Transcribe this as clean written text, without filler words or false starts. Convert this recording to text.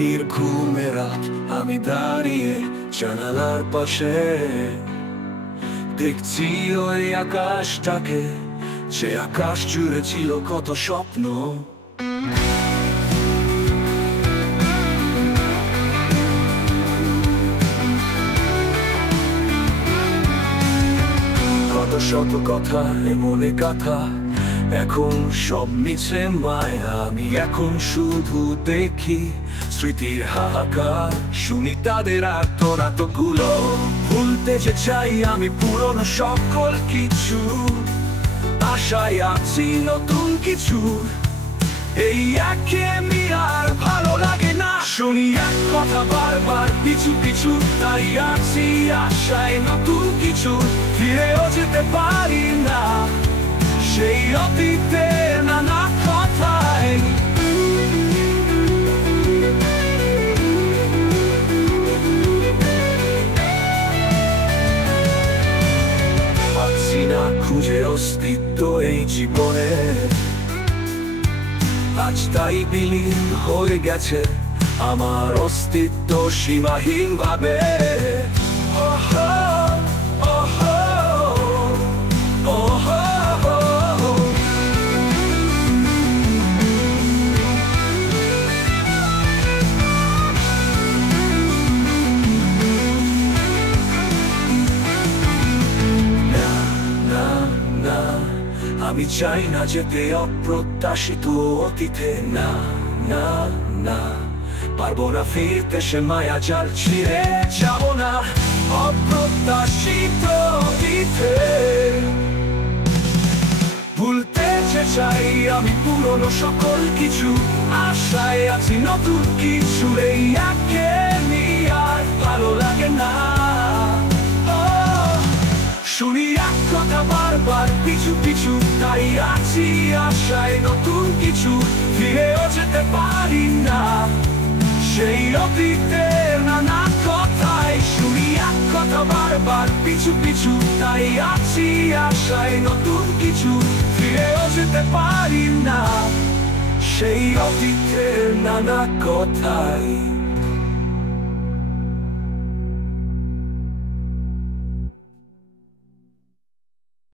নির্ঘুমে রাত আমি দাঁড়িয়ে জানালার পাশে দেখছি ওই আকাশটাকে, সে আকাশ জুড়ে ছিল কত স্বপ্ন। কত শত কথা মনে কথা, এখন সব মিছে মায়া। আমি এখন শুধু দেখি স্মৃতির হাহাকার, শুনি তাদের আর্তনাদগুলো। ভুলতে যে চাই আমি পুরনো সকল কিছু, আশায় আছি নতুন কিছু। এই একঘেয়েমি আর ভালো লাগে না, শুনি এক কথা বারবার পিছু পিছু। তাই আছি আশায় নতুন কিছু, ফিরেও যেতে পারি না সেই অতীতের নানা কথায়। পাচ্ছি না খুঁজে অস্তিত্ব এই জীবনে, আজ তাই বিলীন হয়ে গেছে আমার অস্তিত্ব সীমাহীন ভাবে। আমি চাই না যেতে অপ্রত্যাশিত অতীতে, না না না, পারবো না ফিরতে সে মায়া জাল ছিঁড়ে। যাবো না অপ্রত্যাশিত অতীতে, ভুলতে যে চাই আমি পুরনো সকল কিছু, আশায় আছি নতুন কিছু। এই একঘেয়েমি আর ভালো লাগে না, শুনি এক কথা বারবার পিছু পিছু। তাই আছি আশায় নতুন কিছু, ফিরেও যেতে পারি না সেই অতীতের নানা কথায়। শুনি এক কথা বারবার পিছু পিছু, তাই আছি আশায় নতুন কিছু, ফিরেও যেতে পারি না সেই অতীতের নানা কথায়।